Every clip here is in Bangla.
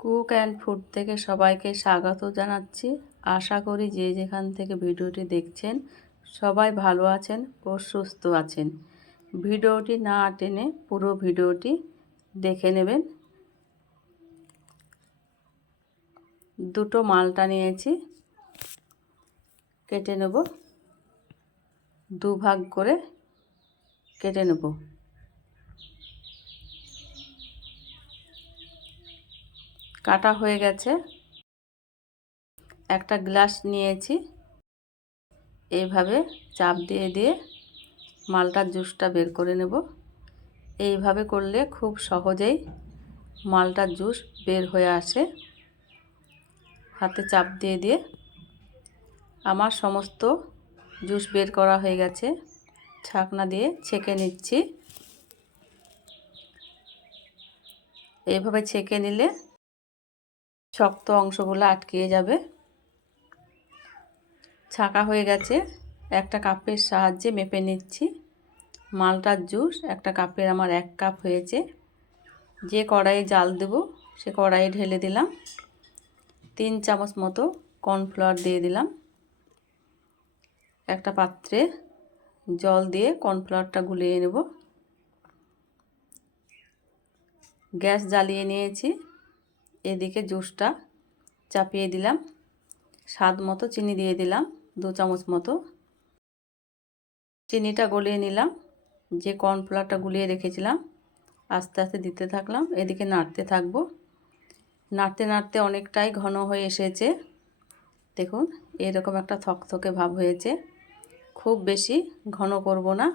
কুক অ্যান্ড ফুড থেকে সবাইকে স্বাগত জানাচ্ছি। আশা করি যে যেখান থেকে ভিডিওটি দেখছেন, সবাই ভালো আছেন ও সুস্থ আছেন। ভিডিওটি না টেনে পুরো ভিডিওটি দেখে নেবেন। দুটো মালটা নিয়েছি, কেটে নেব, দুভাগ করে কেটে নেব। কাটা হয়ে গেছে। একটা গ্লাস নিয়েছি। এইভাবে চাপ দিয়ে দিয়ে মালটার জুসটা বের করে নেব। এইভাবে করলে খুব সহজেই মালটার জুস বের হয়ে আসে। হাতে চাপ দিয়ে দিয়ে আমার সমস্ত জুস বের করা হয়ে গেছে। ছাকনা দিয়ে ছেঁকে নিচ্ছি। এইভাবে ছেঁকে নিলে শক্ত অংশগুলো আটকিয়ে যাবে। ছাকা হয়ে গেছে। একটা কাপের সাহায্যে মেপে নিচ্ছি। মালটার জুস, একটা কাপের আমার এক কাপ হয়েছে। যে কড়াইয়ে জাল দেব, সে কড়াইয়ে ঢেলে দিলাম। তিন চামচ মতো কর্নফ্লাওয়ার দিয়ে দিলাম। একটা পাত্রে জল দিয়ে কর্নফ্লাওয়ারটা গুলিয়ে নেব। গ্যাস জ্বালিয়ে নিয়েছি। এদিকে জুসটা চাপিয়ে দিলাম। স্বাদ মতো চিনি দিয়ে দিলাম, দু চামচ মতো। চিনিটা গলিয়ে নিলাম, যে কর্নফ্লাওয়ারটা গুলিয়ে রেখেছিলাম, আস্তে আস্তে দিতে থাকলাম, এদিকে নাড়তে থাকব। নাড়তে নাড়তে অনেকটাই ঘন হয়ে এসেছে। দেখুন, এরকম একটা থকথকে ভাব হয়েছে। খুব বেশি ঘন করব না।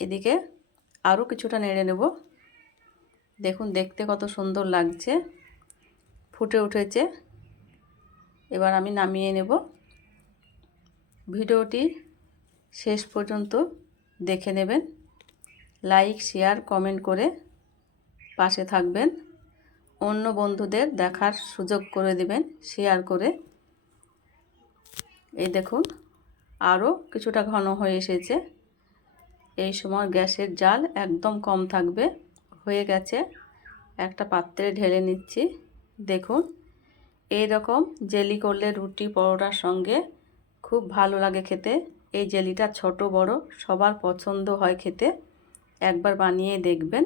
এদিকে আরও কিছুটা নেড়ে নেব। দেখুন, দেখতে কত সুন্দর লাগছে। ফুটে উঠেছে। এবার আমি নামিয়ে নেব। ভিডিওটি শেষ পর্যন্ত দেখে নেবেন। লাইক, শেয়ার, কমেন্ট করে পাশে থাকবেন। অন্য বন্ধুদের দেখার সুযোগ করে দিবেন, শেয়ার করে। এই দেখুন আরও কিছুটা ঘন হয়ে এসেছে। এই সময় গ্যাসের জাল একদম কম থাকবে। হয়ে গেছে। একটা পাত্রে ঢেলে নিচ্ছি। দেখুন এই রকম জেলি করলে রুটি পরোটার সঙ্গে খুব ভালো লাগে খেতে। এই জেলিটা ছোট, বড়, সবার পছন্দ হয় খেতে। একবার বানিয়ে দেখবেন।